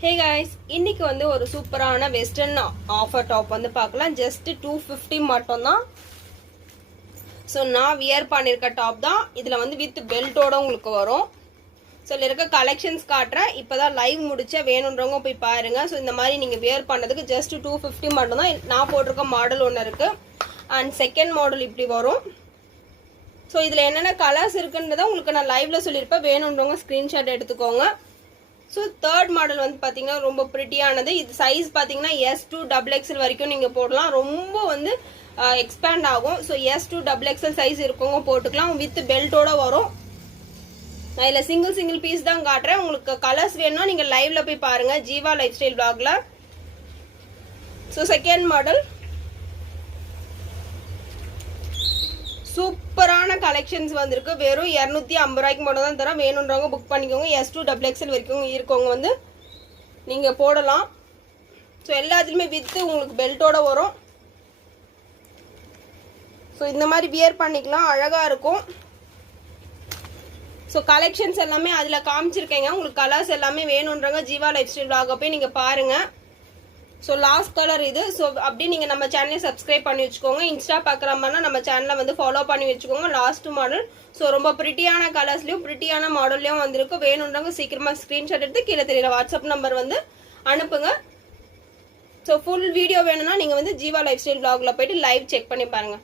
ஹே guys இன்னைக்கு வந்து ஒரு சூப்பரான வெஸ்டர்ன் ஆஃபர் டாப் வந்து பார்க்கலாம். ஜஸ்ட் 250 மட்டும் தான். ஸோ நான் வியர் பண்ணியிருக்க டாப் தான். இதில் வந்து வித் பெல்ட்டோட உங்களுக்கு வரும். ஸோ இதில் இருக்க கலெக்ஷன்ஸ் காட்டுறேன். இப்போ தான் லைவ் முடிச்சா வேணுன்றவங்க போய் பாருங்க. ஸோ இந்த மாதிரி நீங்கள் வியர் பண்ணதுக்கு ஜஸ்ட் 250 மட்டும் தான். நான் போட்டிருக்க மாடல் ஒன்று இருக்கு. அண்ட் செகண்ட் மாடல் இப்படி வரும். ஸோ இதில் என்னென்ன கலர்ஸ் இருக்குன்றதை உங்களுக்கு நான் லைவ்ல சொல்லியிருப்பேன். வேணுன்றவங்க ஸ்க்ரீன்ஷாட் எடுத்துக்கோங்க. ஸோ தேர்ட் மாடல் வந்து பார்த்தீங்கன்னா ரொம்ப பிரிட்டியானது. இது சைஸ் பார்த்தீங்கன்னா S2 XXL வரைக்கும் நீங்கள் போடலாம். ரொம்ப வந்து எக்ஸ்பேண்ட் ஆகும். ஸோ S2 XXL சைஸ் இருக்கவங்க போட்டுக்கலாம். வித் பெல்ட்டோட வரும். நான் இதில் சிங்கிள் பீஸ் தான் காட்டுறேன். உங்களுக்கு கலர்ஸ் வேணும்னா நீங்கள் லைவ்ல போய் பாருங்க ஜீவா லைஃப் ஸ்டைல் பிளாக்ல. ஸோ செகண்ட் மாடல் சூப்பரான கலெக்ஷன்ஸ் வந்திருக்கு. வெறும் 250 ரூபாய்க்கு மட்டும் தான் தரோம். வேணுன்றவங்க புக் பண்ணிக்கோங்க. S2 XXL வரைக்கும் இருக்கவங்க வந்து நீங்க போடலாம். ஸோ எல்லாத்துலயுமே வித்து உங்களுக்கு பெல்ட்டோட வரும். ஸோ இந்த மாதிரி வியர் பண்ணிக்கலாம், அழகா இருக்கும். ஸோ கலெக்ஷன்ஸ் எல்லாமே அதுல காமிச்சிருக்கேங்க. உங்களுக்கு கலர்ஸ் எல்லாமே வேணுன்றவங்க ஜீவா லைஃப் ஸ்டைல் பிளாக போய் நீங்க பாருங்க. ஸோ லாஸ்ட் கலர் இது. ஸோ அப்படி நீங்கள் நம்ம சேனலை சப்ஸ்கிரைப் பண்ணி வச்சுக்கோங்க. இன்ஸ்டா பார்க்குற மாதிரினா நம்ம சேனலை வந்து ஃபாலோ பண்ணி வச்சுக்கோங்க. Last model. ஸோ ரொம்ப பிரிட்டியான கலர்ஸ்லையும் பிரிட்டியான மாடல்லையும் வந்திருக்கு. வேணுன்றவங்க சீக்கிரமாக ஸ்க்ரீன்ஷாட் எடுத்து கீழே தெரியல வாட்ஸ்அப் நம்பர் வந்து அனுப்புங்க. ஸோ ஃபுல் வீடியோ வேணும்னா நீங்கள் வந்து ஜீவா லைஃப் ஸ்டைல் பிளாக்ல போயிட்டு லைவ் செக் பண்ணி பாருங்க.